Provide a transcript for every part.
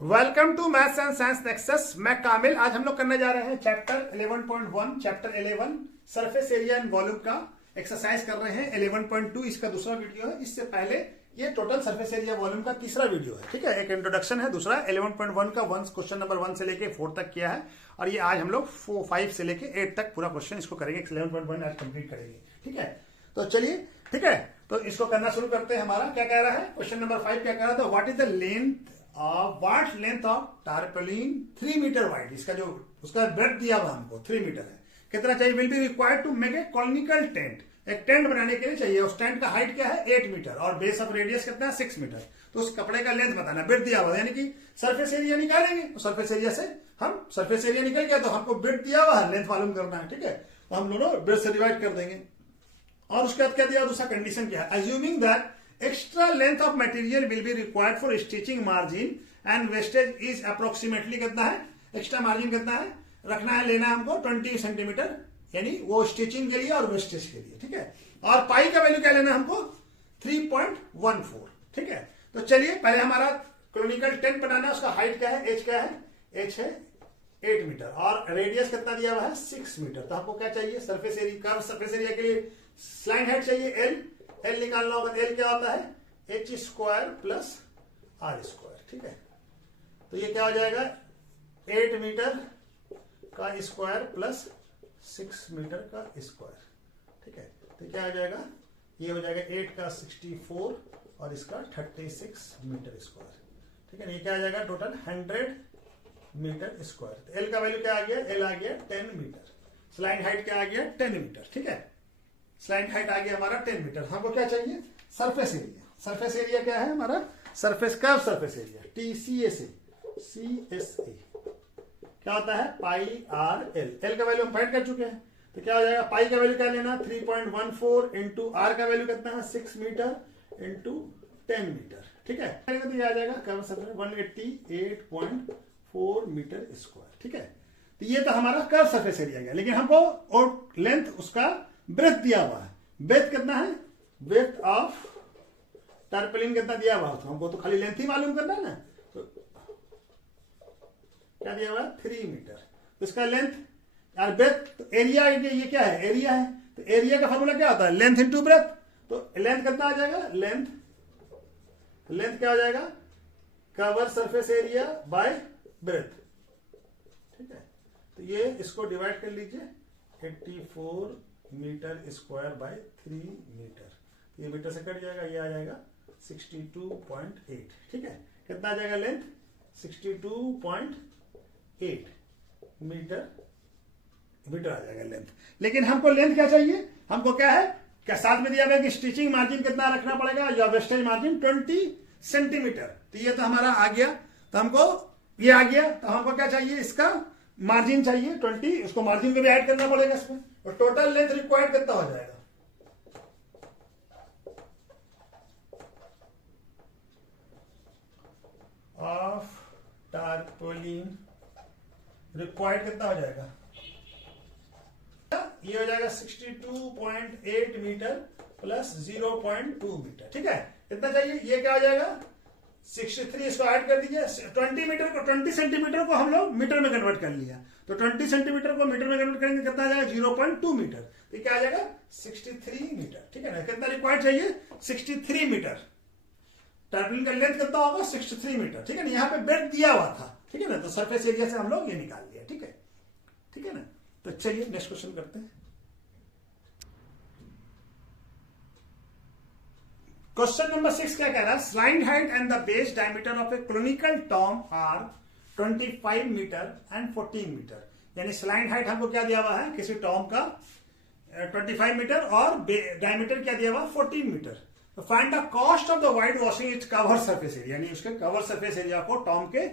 Welcome to maths and science nexus. मैं कामिल। आज हम लोग करने जा रहे हैं chapter 11.1 chapter 11 surface area and volume का एक्सरसाइज कर रहे हैं। 11.2 इसका दूसरा वीडियो है। इससे पहले ये टोटल सरफेस एरिया वॉल्यूम का तीसरा वीडियो है। ठीक है, एक इंट्रोडक्शन है। दूसरा 11.1 का क्वेश्चन नंबर 1 से लेके 4 तक किया है और ये आज हम लोग 5 से लेके 8 तक पूरा क्वेश्चन इसको करेंगे। 11.1 आज कंप्लीट करेंगे। ठीक है, तो चलिए, ठीक है, तो इसको करना शुरू करते हैं। हमारा क्या कह रहा है, क्वेश्चन नंबर 5 क्या कह रहा था, what is the length of tarpaulin 3 metre wide. इसका जो उसका ब्रेथ दिया हुआ हमको 3 मीटर है। कितना चाहिए, will be required to make a conical tent. एक टेंट बनाने के लिए चाहिए। उस टेंट का हाइट क्या है, 8 मीटर और बेस ऑफ रेडियस कितना है, 6 मीटर। तो उस कपड़े का लेंथ बताना, ब्रेथ दिया हुआ, यानी कि सरफेस एरिया निकालेंगे। तो सरफेस एरिया से हम सरफेस एरिया निकल गया तो हमको ब्रेथ दिया हुआ है, लेंथ मालूम करना है। ठीक है, तो हम दोनों ब्रेथ से डिवाइड कर देंगे। और उसके बाद क्या दिया, दूसरा कंडीशन क्या है, assuming that extra length of material will be required for stitching margin and wastage is approximately कितना है, एक्स्ट्रा मार्जिन कितना है रखना है, लेना है हमको 20 सेंटीमीटर, यानी वो स्टिचिंग के लिए और वेस्टेज के लिए। ठीक है, और पाई का वैल्यू क्या लेना है हमको, 3.14। ठीक है, तो चलिए पहले हमारा क्लोनिकल टेंट बनाना है। उसका हाइट क्या है, एच क्या है, एच है 8 मीटर और रेडियस कितना दिया हुआ है, 6 मीटर। तो आपको क्या चाहिए, surface area, curve surface area के लिए स्लाइड हाइट चाहिए एल। एल निकालना होगा, एल क्या होता है, H square plus R square. ठीक है, तो ये क्या हो जाएगा, 8 मीटर का स्क्वायर प्लस 6 मीटर का स्क्वायर। ठीक है, तो क्या हो जाएगा, ये हो जाएगा 8 का 64 और इसका 36 मीटर स्क्वायर। ठीक है, ये क्या आ जाएगा, टोटल 100 मीटर स्क्वायर। तो एल का वैल्यू क्या आ गया, एल आ गया 10 मीटर। स्लाइड हाइट क्या आ गया, 10 मीटर। ठीक है, स्लाइड हाइट आ गया हमारा 10 मीटर। हमको क्या चाहिए, सरफेस एरिया। सरफेस एरिया क्या है हमारा, surface curve surface area, TCSA CSA क्या होता है, पाई आर एल। एल का वैल्यू हम फाइंड कर चुके हैं, तो क्या हो जाएगा, पाई का वैल्यू क्या लेना, 3.14 इंटू आर का वैल्यू कितना है, 6 मीटर इंटू 10 मीटर। ठीक है, तो ये आ जाएगा कर्व सरफेस 188.4 मीटर स्क्वायर। ठीक है, तो ये तो हमारा कर्व सरफेस एरिया गया। लेकिन हमको और लेंथ उसका ब्रेथ दिया हुआ है। ब्रेथ कितना है, ब्रेथ ऑफ टारपोलिन कितना दिया हुआ है, हमको तो खाली लेंथ ही मालूम करना है ना। तो क्या दिया हुआ है, 3 मीटर। तो इसका लेंथ यार ब्रेथ, तो एरिया ये क्या है, एरिया है। तो एरिया का फॉर्मूला क्या होता है, लेंथ इंटू ब्रेथ। तो लेंथ कितना आ जाएगा, लेंथ क्या हो जाएगा, cover surface area bye breath. ठीक है, तो ये इसको डिवाइड कर लीजिए, 84 मीटर स्क्वायर बाय 3 मीटर। ये मीटर से कट जाएगा, ये आ जाएगा 62.8। ठीक है, कितना आ जाएगा लेंथ, 62.8 मीटर आ जाएगा लेंथ। लेकिन हमको लेंथ क्या चाहिए, हमको क्या है, क्या साथ में दिया गया कि स्टिचिंग मार्जिन कितना रखना पड़ेगा, या वेस्टेज मार्जिन 20 सेंटीमीटर। तो ये तो हमारा आ गया, तो हमको ये आ गया। तो हमको क्या चाहिए, इसका मार्जिन चाहिए 20, उसको मार्जिन को भी ऐड करना पड़ेगा इसमें। और टोटल लेंथ रिक्वायर्ड कितना हो जाएगा, ऑफ टारपोलिन रिक्वायर्ड कितना हो जाएगा, ये हो जाएगा 62.8 मीटर प्लस 0.2 मीटर। ठीक है, इतना चाहिए। ये क्या हो जाएगा, 63, इसको ऐड कर दीजिए। 20 मीटर को, 20 सेंटीमीटर को हम लोग मीटर में कन्वर्ट कर लिया। तो 20 सेंटीमीटर को मीटर में कन्वर्ट करेंगे, कितना आ जाएगा, 0.2 मीटर। तो क्या आ जाएगा, 63 मीटर। ठीक है ना, कितना रिक्वायर्ड चाहिए, 63 मीटर। टारपोलिन का लेंथ कितना होगा, 63 मीटर। ठीक है ना, यहाँ पे ब्रेथ दिया हुआ था। ठीक है ना, तो सरफेस एरिया से हम लोग ये निकाल लिया। ठीक है, ठीक है ना, तो चलिए नेक्स्ट क्वेश्चन करते हैं। क्वेश्चन नंबर 6 क्या कह रहा है, slide height and the base diameter of a conical tomb are 25 metre and 14 metre. यानी स्लाइड हाइट हमको क्या दिया हुआ है, किसी टॉम का 25 मीटर और डायमीटर क्या दिया हुआ, 14 मीटर। तो find the cost of the wide washing its cover surface area. यानी उसके कवर सरफेस एरिया को टॉम के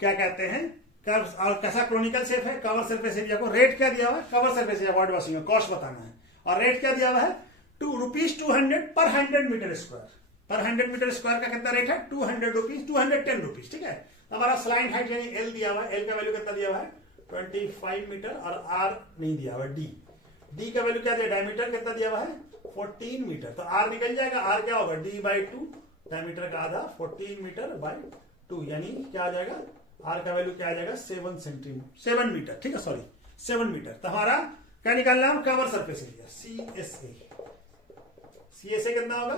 क्या कहते हैं, कर्व, और कैसा क्लोनिकल शेप है, कवर सरफेस एरिया को रेट क्या दिया हुआ है, curved surface area wide washing में कॉस्ट बताना है। और रेट क्या दिया हुआ है, ₹200 पर 100 मीटर स्क्वायर। पर 100 मीटर स्क्वायर का कितना रेट है, ₹200, 210। ठीक है, हमारा स्लाइड हाइट यानी एल दिया हुआ है। एल का वैल्यू कितना दिया हुआ है, 25 मीटर और आर नहीं दिया हुआ, डी का वैल्यू क्या दिया, डायमीटर कितना दिया हुआ है, 14 मीटर। तो आर निकल जाएगा, आर क्या होगा, D/2, डायमीटर का आधा, 14 मीटर बाय 2 यानी क्या आ जाएगा, आर का वैल्यू क्या आ जाएगा 7 मीटर, ठीक है, सॉरी 7 मीटर। तो हमारा क्या निकालना है, curved surface area C S A कितना होगा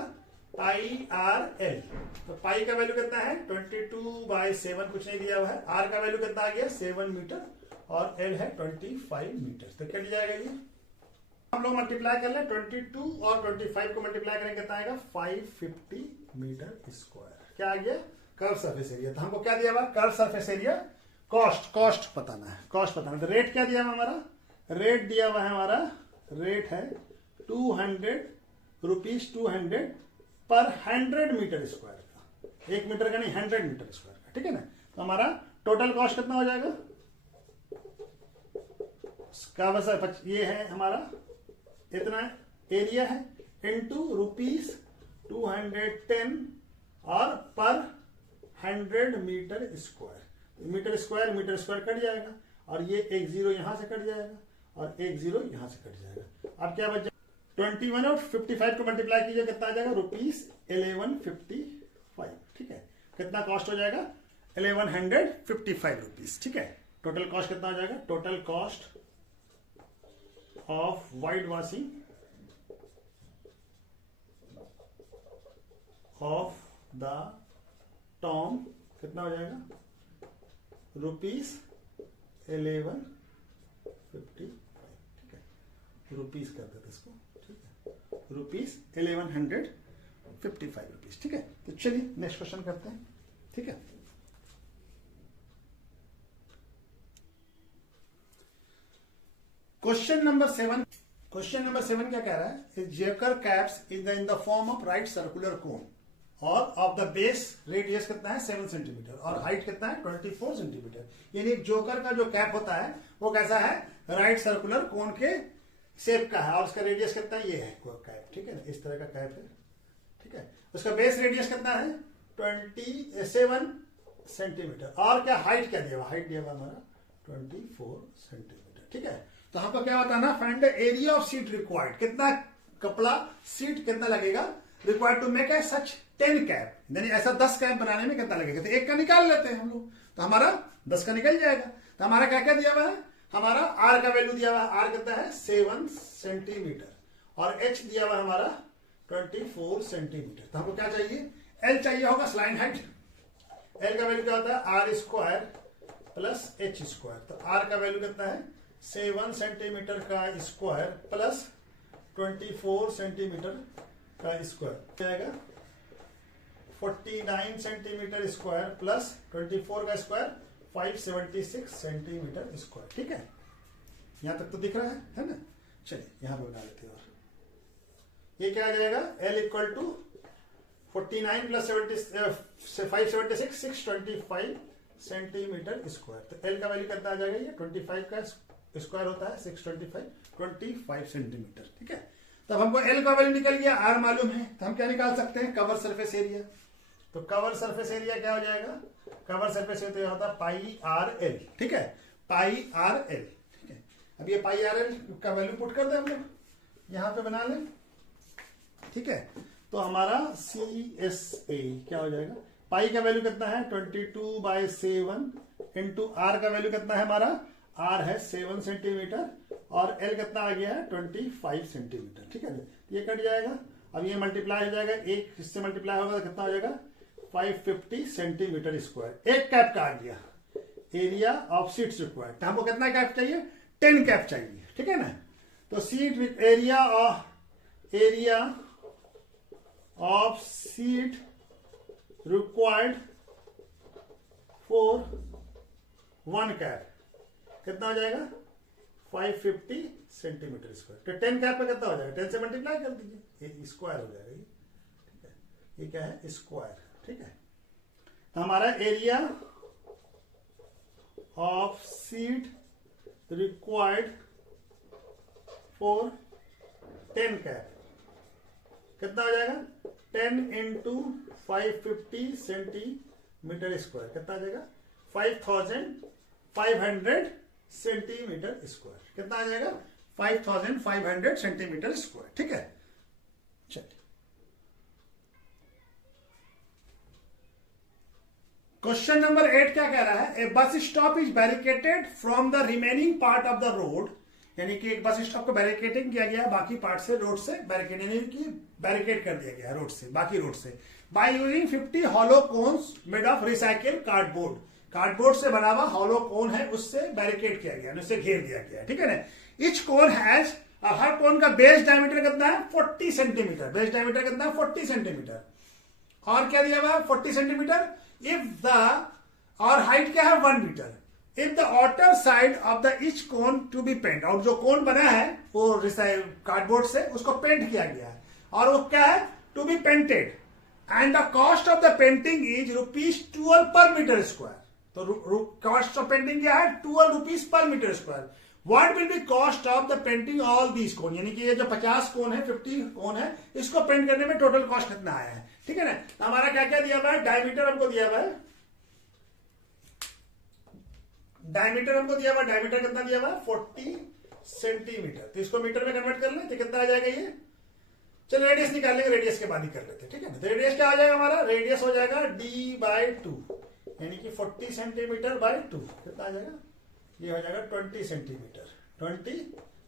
पाई आर एल। तो पाई का वैल्यू कितना है 22/7, कुछ नहीं दिया हुआ है। आर का वैल्यू कितना आ गया 7 मीटर और एल है 25 मीटर। तो क्या दिया जाएगा ये, हम लोग मल्टीप्लाई कर ले 22 और 25 को मल्टीप्लाई करेंगे कितना आएगा 550 मीटर स्क्वायर। क्या आ गया कर्व सरफेस एरिया। तो हमको क्या दिया हुआ कर्व सरफेस एरिया, कॉस्ट बताना है, कॉस्ट बताना है। तो रेट क्या दिया हुआ हमारा, रेट दिया हुआ है हमारा, रेट है 200 रुपीज 200 पर 100 मीटर स्क्वायर का, 1 मीटर का नहीं 100 मीटर स्क्वायर का, ठीक है ना। तो हमारा टोटल कॉस्ट कितना हो जाएगा, ये है हमारा इतना एरिया है इंटू रुपीज 210 और पर 100 मीटर स्क्वायर कट जाएगा और ये एक जीरो यहां से कट जाएगा और एक जीरो यहां से कट जाएगा। अब क्या बच जाएगा 21 और 55 को मल्टीप्लाई कीजिए कितना आ जाएगा रुपीज 1155, ठीक है। कितना कॉस्ट हो जाएगा 1155 रुपीज, ठीक है। टोटल कॉस्ट कितना हो जाएगा, total cost of white washing of the Tom कितना हो जाएगा रुपीज 1155, ठीक है। रुपीज कर देते इसको, ठीक है, रुपीज 1155 रुपीज, ठीक है। तो चलिए नेक्स्ट क्वेश्चन करते हैं, ठीक है। क्वेश्चन नंबर 7 क्या कह रहा है, जेकर caps in the form of right circular cone और ऑफ द बेस रेडियस कितना है 7 सेंटीमीटर और हाइट कितना है 24 सेंटीमीटर। यानी जोकर का जो कैप होता है वो कैसा है, राइट सर्कुलर कोन के शेप का है और उसका रेडियस कितना है, ये है कैप, ठीक है ना, इस तरह का कैप है, ठीक है। उसका बेस रेडियस कितना है 27 सेंटीमीटर और क्या हाइट क्या दिया हुआ, हाइट दिया हुआ हमारा 24 सेंटीमीटर, ठीक है। तो हमको क्या बताना, find the area of sheet required, कितना कपड़ा सीट कितना लगेगा required to make a such 10 cap, यानी ऐसा 10 कैप बनाने में कितना लगेगा। तो एक का निकाल लेते हैं हम लोग, तो हमारा 10 का निकल जाएगा। तो हमारा क्या क्या दिया हुआ है, हमारा आर का वैल्यू दिया हुआ है, आर कितना है 7 सेंटीमीटर और एच दिया हुआ है हमारा 24 सेंटीमीटर। तो हमको क्या चाहिए, एल चाहिए होगा स्लाइन हाइट। एल का वैल्यू क्या होता है R square plus H square. तो आर का वैल्यू कितना है 7 सेंटीमीटर का स्क्वायर प्लस 24 सेंटीमीटर का स्क्वायर आएगा 49 सेंटीमीटर स्क्वायर प्लस 24 का स्क्वायर 576 सेंटीमीटर स्क्वायर, ठीक है। यहां तक तो दिख रहा है ना। चलिए यहां पे बना लेते हैं और ये क्या आ जाएगा L equal to 49 plus 576 625 centimetre square. तो L का वैल्यू कितना आ जाएगा, ये 25 का स्क्वायर होता है 625 सेंटीमीटर, ठीक है। तब हमको L का वैल्यू निकल गया, R मालूम है, तो हम क्या निकाल सकते हैं कवर सरफेस एरिया। तो कवर सरफेस एरिया क्या हो जाएगा, कवर सरफेस एरिया होता है पाई आर एल, ठीक है, पाई आर एल, ठीक है। अब ये पाई आर एल का वैल्यू पुट कर दे हम लोग, यहां पे बना लें, ठीक है। तो हमारा CSA क्या हो जाएगा, पाई का वैल्यू कितना है 22/7 इंटू आर का वैल्यू कितना है हमारा, आर है 7 सेंटीमीटर और एल कितना आ गया है 25 सेंटीमीटर, ठीक है। ये कट जाएगा, अब ये मल्टीप्लाई हो जाएगा, एक इससे मल्टीप्लाई होगा तो कितना हो जाएगा 550 सेंटीमीटर स्क्वायर। एक कैप का आ गया एरिया ऑफ सीट्स रिक्वायर्ड। हमको कितना कैप चाहिए 10 कैप चाहिए, ठीक है ना। तो seat area of sheet required for 1 cap कितना हो जाएगा 550 सेंटीमीटर स्क्वायर। तो 10 कैप पे कितना हो जाएगा, 10 से मल्टीप्लाई कर दीजिए, ये स्क्वायर हो जाएगा ये, ठीक है। ये क्या है स्क्वायर, ठीक है। तो हमारा area of sheet required for 10 cap कितना हो जाएगा 10 इंटू 550 सेंटीमीटर स्क्वायर कितना आ जाएगा 5500 सेंटीमीटर स्क्वायर। कितना आ जाएगा 5500 सेंटीमीटर स्क्वायर, ठीक है। चलिए क्वेश्चन नंबर 8 क्या कह रहा है? A bus stop is barricaded from the remaining part of the road, यानी कि एक बस स्टॉप को बैरिकेटिंग किया गया बाकी पार्ट से, रोड से बैरिकेड, यानी कि बैरिकेड कर दिया गया रोड से, बाकी रोड से, by using 50 hollow cones made of recycle cardboard. Cardboard से बना हुआ हॉलो कोन है, उससे बैरिकेड किया गया, उससे घेर दिया गया, ठीक है ना। ईच कोन हैज, हर कोन का बेस डायमीटर कितना है? 40 सेंटीमीटर। बेस डायमीटर कितना है? 40 सेंटीमीटर। और क्या दिया हुआ है? 40 सेंटीमीटर। इफ द, और हाइट क्या है? 1 metre. If the outer side of the each cone to be paint, और जो कोन बना है वो कार्डबोर्ड से, उसको पेंट किया गया है, और वो क्या है? To be painted, and the cost of the painting is ₹12 per metre square. तो कॉस्ट ऑफ पेंटिंग क्या है? ₹12 per metre square. What will be cost of the painting all these cone, यानी कि ये जो 50 कोन है, 50 कोन है, इसको पेंट करने में टोटल कॉस्ट कितना आया है, ठीक है ना। तो हमारा क्या क्या दिया हुआ है? डायमीटर हमको दिया हुआ है, डायमीटर हमको दिया हुआ है, डायमीटर कितना दिया हुआ है? 40 सेंटीमीटर। तो इसको मीटर में कन्वर्ट कर लें तो कितना आ जाएगा ये? चलो रेडियस निकाल लेंगे, रेडियस के बाद ही कर लेते हैं, ठीक है ना। तो रेडियस क्या आ जाएगा हमारा? रेडियस हो जाएगा d/2, यानी कि 40 सेंटीमीटर बाय 2, कितना आ जाएगा? ये हो जाएगा 20 सेंटीमीटर, 20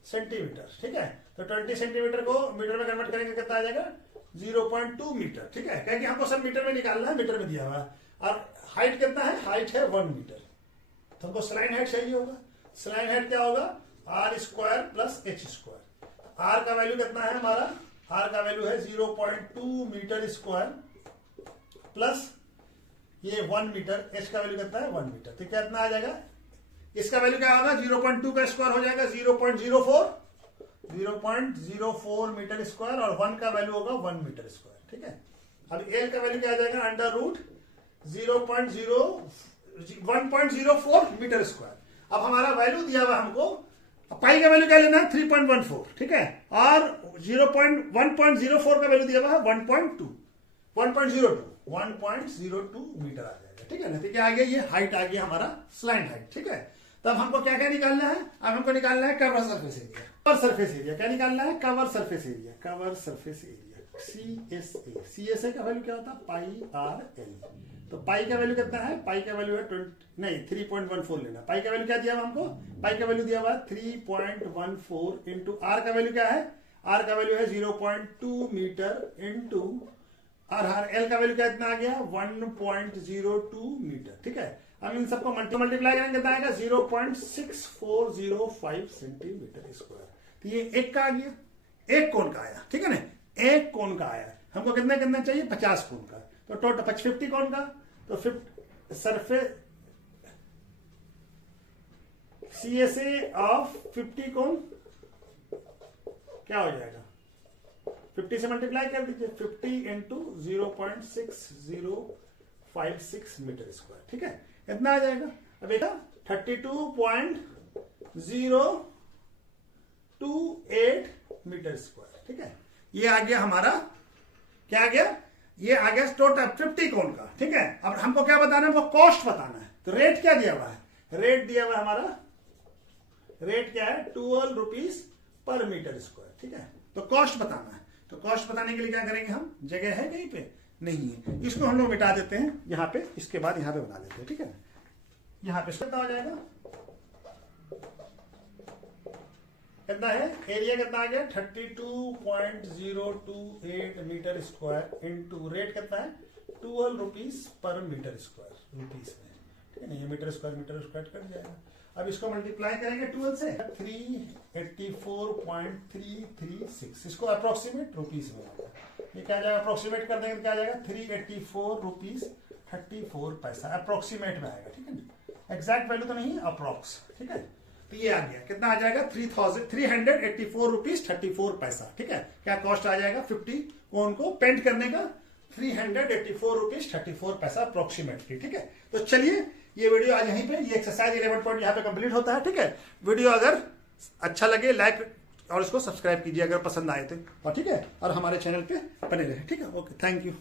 सेंटीमीटर, ठीक है। तो 20 सेंटीमीटर को मीटर में कन्वर्ट करेंगे, कितना आ जाएगा? 0.2 मीटर, ठीक है, क्योंकि हमको सब मीटर में निकालना है, मीटर में दिया हुआ है। और हाइट कितना है? हाइट है 1 मीटर। तो हमको स्लाइन हाइट चाहिए होगा। स्लाइन हाइट क्या होगा? r² plus h²। r का वैल्यू कितना है हमारा? r का वैल्यू है 0.2 मीटर स्क्वायर प्लस ये 1 मीटर, h का वैल्यू कितना है? 1 मीटर। तो कितना आ जाएगा? इसका वैल्यू क्या होगा? 0.2 का स्क्वायर हो जाएगा 0.04 मीटर स्क्वायर, और 1 का वैल्यू होगा 1 मीटर स्क्वायर, ठीक है। अब l का वैल्यू क्या आ जाएगा? √1.04 मीटर स्क्वायर। अब हमारा वैल्यू दिया हुआ हमको, पाई का वैल्यू क्या लेना है? 3.14, ठीक है, और 1.04 का वैल्यू दिया हुआ है 1.02 मीटर आ जाएगा, ठीक है ना। तो क्या आ गया? ये हाइट आ गया हमारा, स्लाइन हाइट, ठीक है। तब हमको क्या क्या निकालना है? अब हमको निकालना है curved surface area. Cover surface area क्या निकालना है? Curved surface area, cover surface area CSA। CSA का वैल्यू क्या होता है? πRL। तो पाई का वैल्यू कितना है? पाई का वैल्यू है 3.14 लेना। पाई का वैल्यू क्या दिया हुआ हमको? पाई का वैल्यू दिया हुआ 3.14 इंटू आर का वैल्यू क्या है? आर का वैल्यू है 0.2 मीटर इंटू, और एल का वैल्यू कितना आ गया? 1.02 मीटर, ठीक है। अब इन सबको मल्टीप्लाई करेंगे, कितना आएगा? 0.6405 सेंटीमीटर स्क्वायर। तो ये एक का आ गया, एक कोण का आया, ठीक है ना, एक कोण का आया। हमको कितना कितना चाहिए? 50 कोण का। तो टोटल 50 कोण का, तो सरफेस CSA ऑफ 50 कोण क्या हो जाएगा? 50 से मल्टीप्लाई कर दीजिए, 50 इंटू 0.6056 मीटर स्क्वायर, ठीक है, इतना आ जाएगा। अब देखा 32.028 मीटर स्क्वायर, ठीक है। ये आ गया हमारा, क्या आ गया? ये आ गया टोटल 50 कोण का, ठीक है। अब हमको क्या बताना है? वो कॉस्ट बताना है। तो रेट क्या दिया हुआ है? रेट दिया हुआ है हमारा, रेट क्या है? 12 रुपीज पर मीटर स्क्वायर, ठीक है। तो कॉस्ट बताना है। तो कॉस्ट बताने के लिए क्या करेंगे हम? जगह है कहीं पे? नहीं है, इसको हम लोग मिटा देते हैं यहाँ पे, इसके बाद यहाँ पे बना देते हैं, ठीक है। यहाँ पे कितना हो जाएगा? कितना है? एरिया कितना आ गया? 32.028 मीटर स्क्वायर इंटू रेट कितना है? 12 rupees per metre square, rupees में, ठीक है ना। ये मीटर स्क्वायर कट जाएगा। अब इसको मल्टीप्लाई करेंगे 12 से, 384.336, इसको अप्रोक्सीमेट रुपीज में आएगा। ये क्या जाएगा? अप्रोक्सीमेट कर देंगे, क्या जाएगा? 384 रुपीज 34 पैसा अप्रोक्सीमेट में आएगा, ठीक है ना। एग्जैक्ट वैल्यू तो नहीं है, अप्रोक्स, ठीक है। तो ये आ गया, कितना आ जाएगा? 384 रुपीज 34 पैसा, ठीक है। क्या कॉस्ट आ जाएगा? 50 कोण को पेंट करने का 384 रुपीज 34 पैसा अप्रोक्सीमेटली, ठीक है। तो चलिए, ये वीडियो आज यहीं पे, ये एक्सरसाइज 11 पॉइंट यहाँ पे कंप्लीट होता है, ठीक है। वीडियो अगर अच्छा लगे लाइक और इसको सब्सक्राइब कीजिए अगर पसंद आए थे, और ठीक है, और हमारे चैनल पे बने रहे, ठीक है। Okay, thank you.